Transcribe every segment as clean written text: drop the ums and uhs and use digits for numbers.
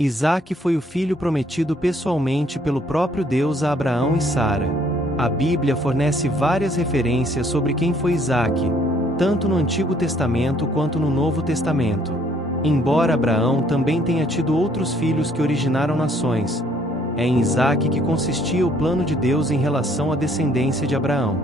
Isaque foi o filho prometido pessoalmente pelo próprio Deus a Abraão e Sara. A Bíblia fornece várias referências sobre quem foi Isaque, tanto no Antigo Testamento quanto no Novo Testamento. Embora Abraão também tenha tido outros filhos que originaram nações, é em Isaque que consistia o plano de Deus em relação à descendência de Abraão.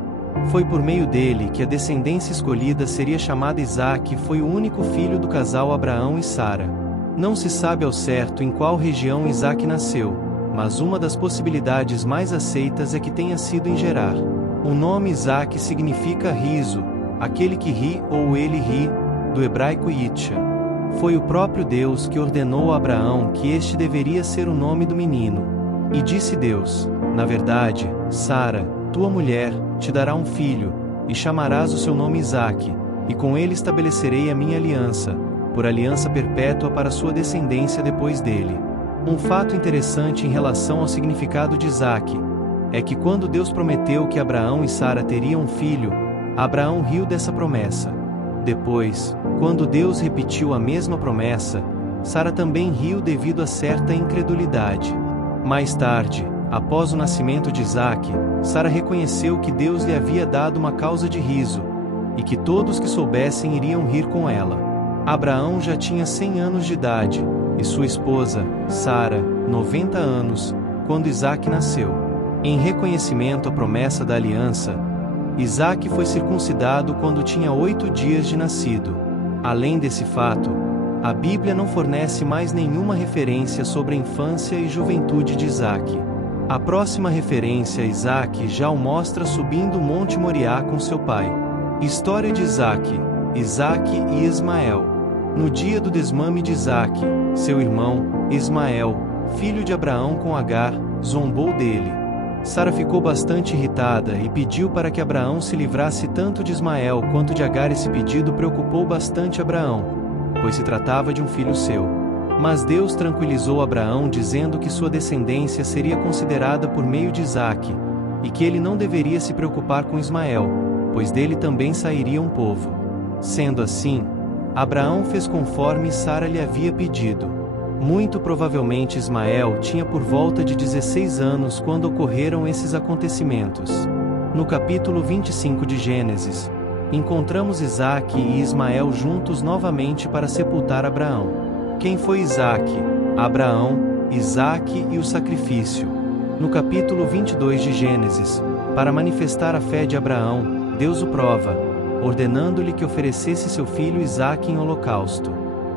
Foi por meio dele que a descendência escolhida seria chamada Isaque e foi o único filho do casal Abraão e Sara. Não se sabe ao certo em qual região Isaque nasceu, mas uma das possibilidades mais aceitas é que tenha sido em Gerar. O nome Isaque significa riso, aquele que ri ou ele ri, do hebraico Yitcha. Foi o próprio Deus que ordenou a Abraão que este deveria ser o nome do menino. E disse Deus: na verdade, Sara, tua mulher, te dará um filho, e chamarás o seu nome Isaque, e com ele estabelecerei a minha aliança, por aliança perpétua para sua descendência depois dele. Um fato interessante em relação ao significado de Isaque é que quando Deus prometeu que Abraão e Sara teriam um filho, Abraão riu dessa promessa. Depois, quando Deus repetiu a mesma promessa, Sara também riu devido a certa incredulidade. Mais tarde, após o nascimento de Isaque, Sara reconheceu que Deus lhe havia dado uma causa de riso, e que todos que soubessem iriam rir com ela. Abraão já tinha 100 anos de idade, e sua esposa, Sara, 90 anos, quando Isaque nasceu. Em reconhecimento à promessa da aliança, Isaque foi circuncidado quando tinha 8 dias de nascido. Além desse fato, a Bíblia não fornece mais nenhuma referência sobre a infância e juventude de Isaque. A próxima referência a Isaque já o mostra subindo o Monte Moriá com seu pai. História de Isaque, Isaque e Ismael. No dia do desmame de Isaque, seu irmão, Ismael, filho de Abraão com Agar, zombou dele. Sara ficou bastante irritada e pediu para que Abraão se livrasse tanto de Ismael quanto de Agar. Esse pedido preocupou bastante Abraão, pois se tratava de um filho seu. Mas Deus tranquilizou Abraão dizendo que sua descendência seria considerada por meio de Isaque, e que ele não deveria se preocupar com Ismael, pois dele também sairia um povo. Sendo assim, Abraão fez conforme Sara lhe havia pedido. Muito provavelmente Ismael tinha por volta de 16 anos quando ocorreram esses acontecimentos. No capítulo 25 de Gênesis, encontramos Isaque e Ismael juntos novamente para sepultar Abraão. Quem foi Isaque? Abraão, Isaque e o sacrifício. No capítulo 22 de Gênesis, para manifestar a fé de Abraão, Deus o prova, ordenando-lhe que oferecesse seu filho Isaque em holocausto.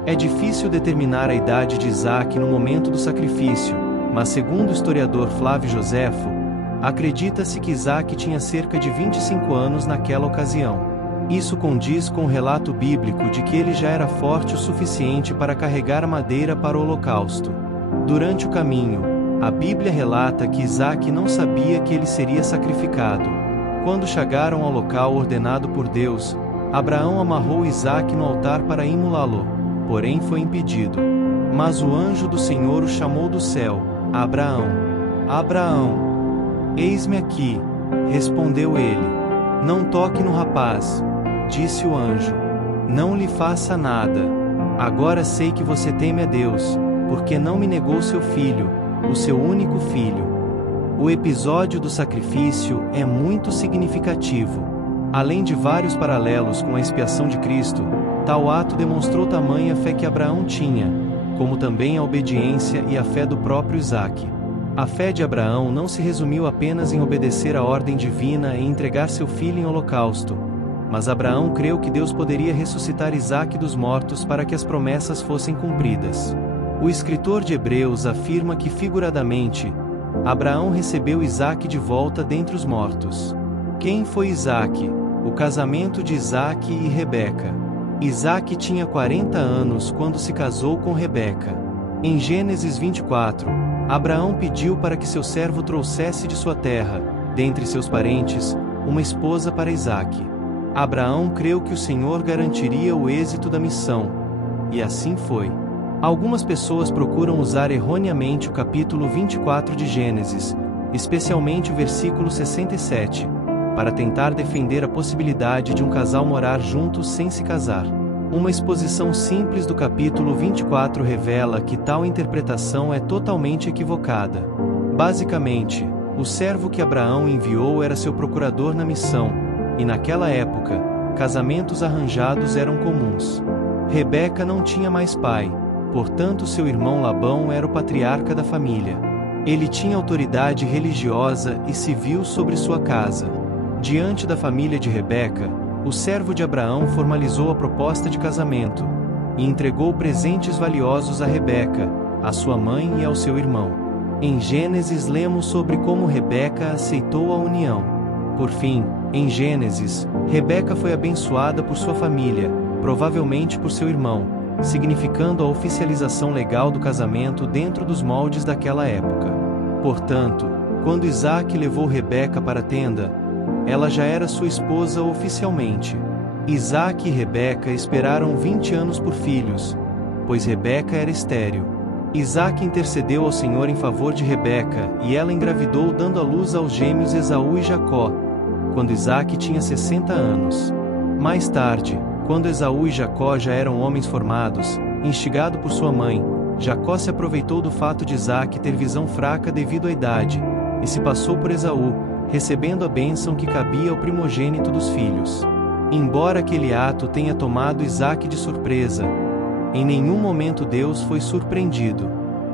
É difícil determinar a idade de Isaque no momento do sacrifício, mas segundo o historiador Flávio Joséfo, acredita-se que Isaque tinha cerca de 25 anos naquela ocasião. Isso condiz com o relato bíblico de que ele já era forte o suficiente para carregar a madeira para o holocausto. Durante o caminho, a Bíblia relata que Isaque não sabia que ele seria sacrificado. Quando chegaram ao local ordenado por Deus, Abraão amarrou Isaque no altar para imolá-lo, porém foi impedido. Mas o anjo do Senhor o chamou do céu: Abraão, Abraão. Eis-me aqui, respondeu ele. Não toque no rapaz, disse o anjo. Não lhe faça nada. Agora sei que você teme a Deus, porque não me negou seu filho, o seu único filho. O episódio do sacrifício é muito significativo. Além de vários paralelos com a expiação de Cristo, tal ato demonstrou tamanha fé que Abraão tinha, como também a obediência e a fé do próprio Isaque. A fé de Abraão não se resumiu apenas em obedecer à ordem divina e entregar seu filho em holocausto, mas Abraão creu que Deus poderia ressuscitar Isaque dos mortos para que as promessas fossem cumpridas. O escritor de Hebreus afirma que, figuradamente, Abraão recebeu Isaque de volta dentre os mortos. Quem foi Isaque? O casamento de Isaque e Rebeca. Isaque tinha 40 anos quando se casou com Rebeca. Em Gênesis 24, Abraão pediu para que seu servo trouxesse de sua terra, dentre seus parentes, uma esposa para Isaque. Abraão creu que o Senhor garantiria o êxito da missão, e assim foi. Algumas pessoas procuram usar erroneamente o capítulo 24 de Gênesis, especialmente o versículo 67, para tentar defender a possibilidade de um casal morar juntos sem se casar. Uma exposição simples do capítulo 24 revela que tal interpretação é totalmente equivocada. Basicamente, o servo que Abraão enviou era seu procurador na missão, e naquela época, casamentos arranjados eram comuns. Rebeca não tinha mais pai, portanto seu irmão Labão era o patriarca da família. Ele tinha autoridade religiosa e civil sobre sua casa. Diante da família de Rebeca, o servo de Abraão formalizou a proposta de casamento e entregou presentes valiosos a Rebeca, a sua mãe e ao seu irmão. Em Gênesis lemos sobre como Rebeca aceitou a união. Por fim, em Gênesis, Rebeca foi abençoada por sua família, provavelmente por seu irmão, significando a oficialização legal do casamento dentro dos moldes daquela época. Portanto, quando Isaque levou Rebeca para a tenda, ela já era sua esposa oficialmente. Isaque e Rebeca esperaram 20 anos por filhos, pois Rebeca era estéril. Isaque intercedeu ao Senhor em favor de Rebeca, e ela engravidou dando à luz aos gêmeos Esaú e Jacó, quando Isaque tinha 60 anos. Mais tarde, quando Esaú e Jacó já eram homens formados, instigado por sua mãe, Jacó se aproveitou do fato de Isaque ter visão fraca devido à idade, e se passou por Esaú, recebendo a bênção que cabia ao primogênito dos filhos. Embora aquele ato tenha tomado Isaque de surpresa, em nenhum momento Deus foi surpreendido.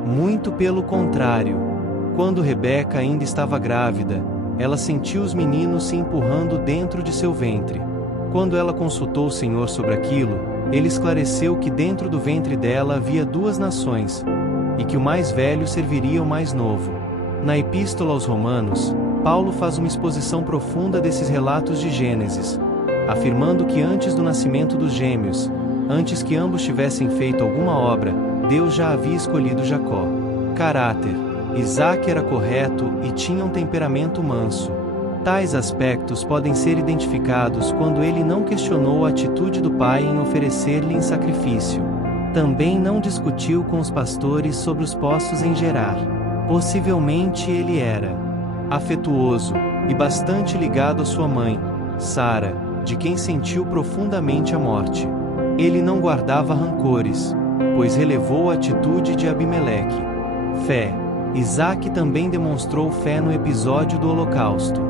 Muito pelo contrário. Quando Rebeca ainda estava grávida, ela sentiu os meninos se empurrando dentro de seu ventre. Quando ela consultou o Senhor sobre aquilo, ele esclareceu que dentro do ventre dela havia 2 nações, e que o mais velho serviria ao mais novo. Na Epístola aos Romanos, Paulo faz uma exposição profunda desses relatos de Gênesis, afirmando que antes do nascimento dos gêmeos, antes que ambos tivessem feito alguma obra, Deus já havia escolhido Jacó. Caráter: Isaque era correto e tinha um temperamento manso. Tais aspectos podem ser identificados quando ele não questionou a atitude do pai em oferecer-lhe em sacrifício. Também não discutiu com os pastores sobre os poços em Gerar. Possivelmente ele era afetuoso e bastante ligado à sua mãe, Sara, de quem sentiu profundamente a morte. Ele não guardava rancores, pois relevou a atitude de Abimeleque. Fé: Isaque também demonstrou fé no episódio do Holocausto.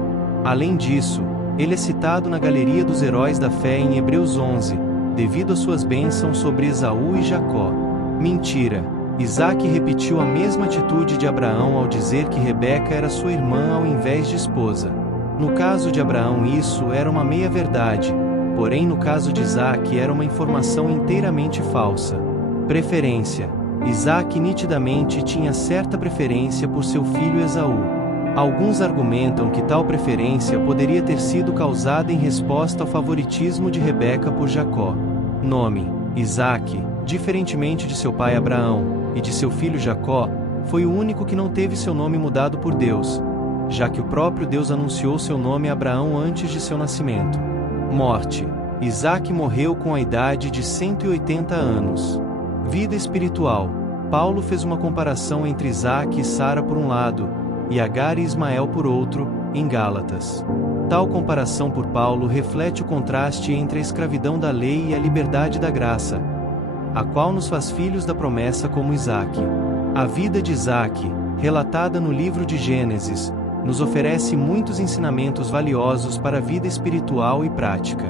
Além disso, ele é citado na galeria dos heróis da fé em Hebreus 11, devido às suas bênçãos sobre Esaú e Jacó. Mentira: Isaque repetiu a mesma atitude de Abraão ao dizer que Rebeca era sua irmã ao invés de esposa. No caso de Abraão isso era uma meia-verdade, porém no caso de Isaque era uma informação inteiramente falsa. Preferência: Isaque nitidamente tinha certa preferência por seu filho Esaú. Alguns argumentam que tal preferência poderia ter sido causada em resposta ao favoritismo de Rebeca por Jacó. Nome: Isaque, diferentemente de seu pai Abraão e de seu filho Jacó, foi o único que não teve seu nome mudado por Deus, já que o próprio Deus anunciou seu nome a Abraão antes de seu nascimento. Morte: Isaque morreu com a idade de 180 anos. Vida espiritual: Paulo fez uma comparação entre Isaque e Sara por um lado, e Agar e Ismael por outro, em Gálatas. Tal comparação por Paulo reflete o contraste entre a escravidão da lei e a liberdade da graça, a qual nos faz filhos da promessa como Isaque. A vida de Isaque, relatada no livro de Gênesis, nos oferece muitos ensinamentos valiosos para a vida espiritual e prática.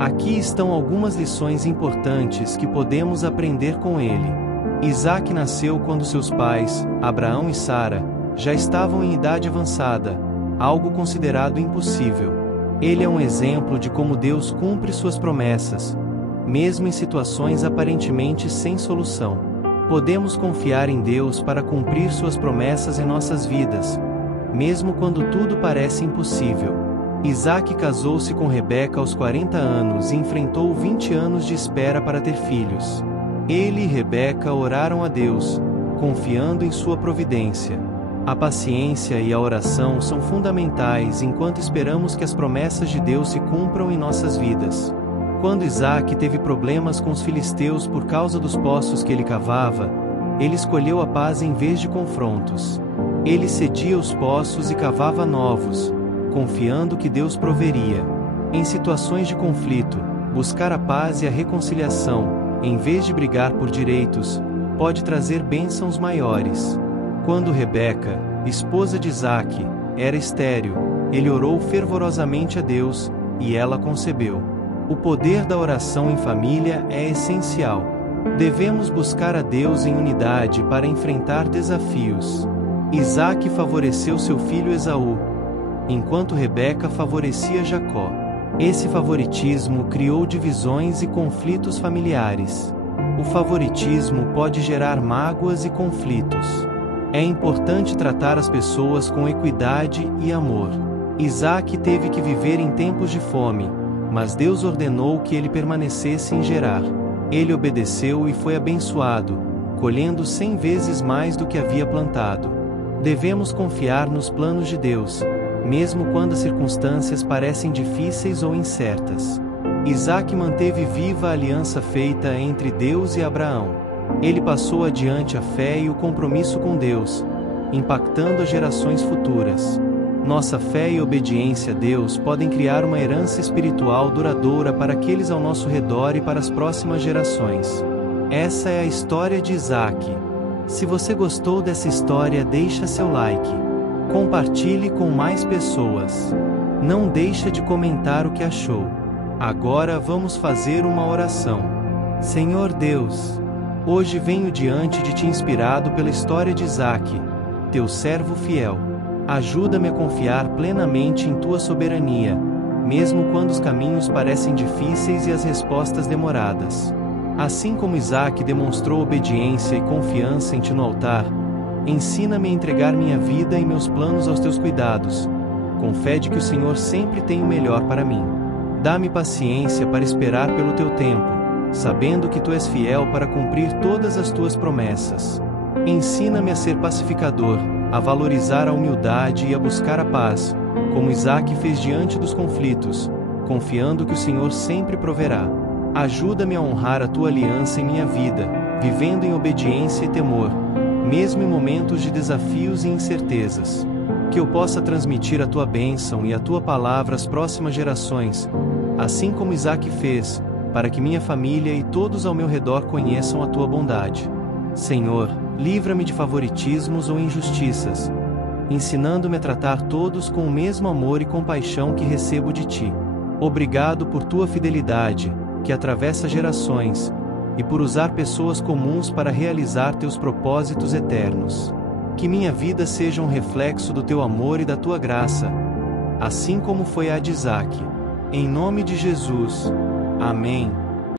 Aqui estão algumas lições importantes que podemos aprender com ele. Isaque nasceu quando seus pais, Abraão e Sara, já estavam em idade avançada, algo considerado impossível. Ele é um exemplo de como Deus cumpre suas promessas, mesmo em situações aparentemente sem solução. Podemos confiar em Deus para cumprir suas promessas em nossas vidas, mesmo quando tudo parece impossível. Isaque casou-se com Rebeca aos 40 anos e enfrentou 20 anos de espera para ter filhos. Ele e Rebeca oraram a Deus, confiando em sua providência. A paciência e a oração são fundamentais enquanto esperamos que as promessas de Deus se cumpram em nossas vidas. Quando Isaque teve problemas com os filisteus por causa dos poços que ele cavava, ele escolheu a paz em vez de confrontos. Ele cedia os poços e cavava novos, confiando que Deus proveria. Em situações de conflito, Buscar a paz e a reconciliação, em vez de brigar por direitos, pode trazer bênçãos maiores. Quando Rebeca, esposa de Isaque, era estéril, ele orou fervorosamente a Deus, e ela concebeu. O poder da oração em família é essencial. Devemos buscar a Deus em unidade para enfrentar desafios. Isaque favoreceu seu filho Esaú, enquanto Rebeca favorecia Jacó. Esse favoritismo criou divisões e conflitos familiares. O favoritismo pode gerar mágoas e conflitos. É importante tratar as pessoas com equidade e amor. Isaque teve que viver em tempos de fome, mas Deus ordenou que ele permanecesse em Gerar. Ele obedeceu e foi abençoado, colhendo 100 vezes mais do que havia plantado. Devemos confiar nos planos de Deus, mesmo quando as circunstâncias parecem difíceis ou incertas. Isaque manteve viva a aliança feita entre Deus e Abraão. Ele passou adiante a fé e o compromisso com Deus, impactando as gerações futuras. Nossa fé e obediência a Deus podem criar uma herança espiritual duradoura para aqueles ao nosso redor e para as próximas gerações. Essa é a história de Isaque. Se você gostou dessa história, deixa seu like. Compartilhe com mais pessoas. Não deixa de comentar o que achou. Agora vamos fazer uma oração. Senhor Deus, hoje venho diante de Ti inspirado pela história de Isaque, Teu servo fiel. Ajuda-me a confiar plenamente em Tua soberania, mesmo quando os caminhos parecem difíceis e as respostas demoradas. Assim como Isaque demonstrou obediência e confiança em Ti no altar, ensina-me a entregar minha vida e meus planos aos Teus cuidados, com fé de que o Senhor sempre tem o melhor para mim. Dá-me paciência para esperar pelo Teu tempo, sabendo que Tu és fiel para cumprir todas as Tuas promessas. Ensina-me a ser pacificador, a valorizar a humildade e a buscar a paz, como Isaque fez diante dos conflitos, confiando que o Senhor sempre proverá. Ajuda-me a honrar a Tua aliança em minha vida, vivendo em obediência e temor, mesmo em momentos de desafios e incertezas. Que eu possa transmitir a Tua bênção e a Tua palavra às próximas gerações, assim como Isaque fez, para que minha família e todos ao meu redor conheçam a Tua bondade. Senhor, livra-me de favoritismos ou injustiças, ensinando-me a tratar todos com o mesmo amor e compaixão que recebo de Ti. Obrigado por Tua fidelidade, que atravessa gerações, e por usar pessoas comuns para realizar Teus propósitos eternos. Que minha vida seja um reflexo do Teu amor e da Tua graça, assim como foi a de Isaque. Em nome de Jesus. Amém.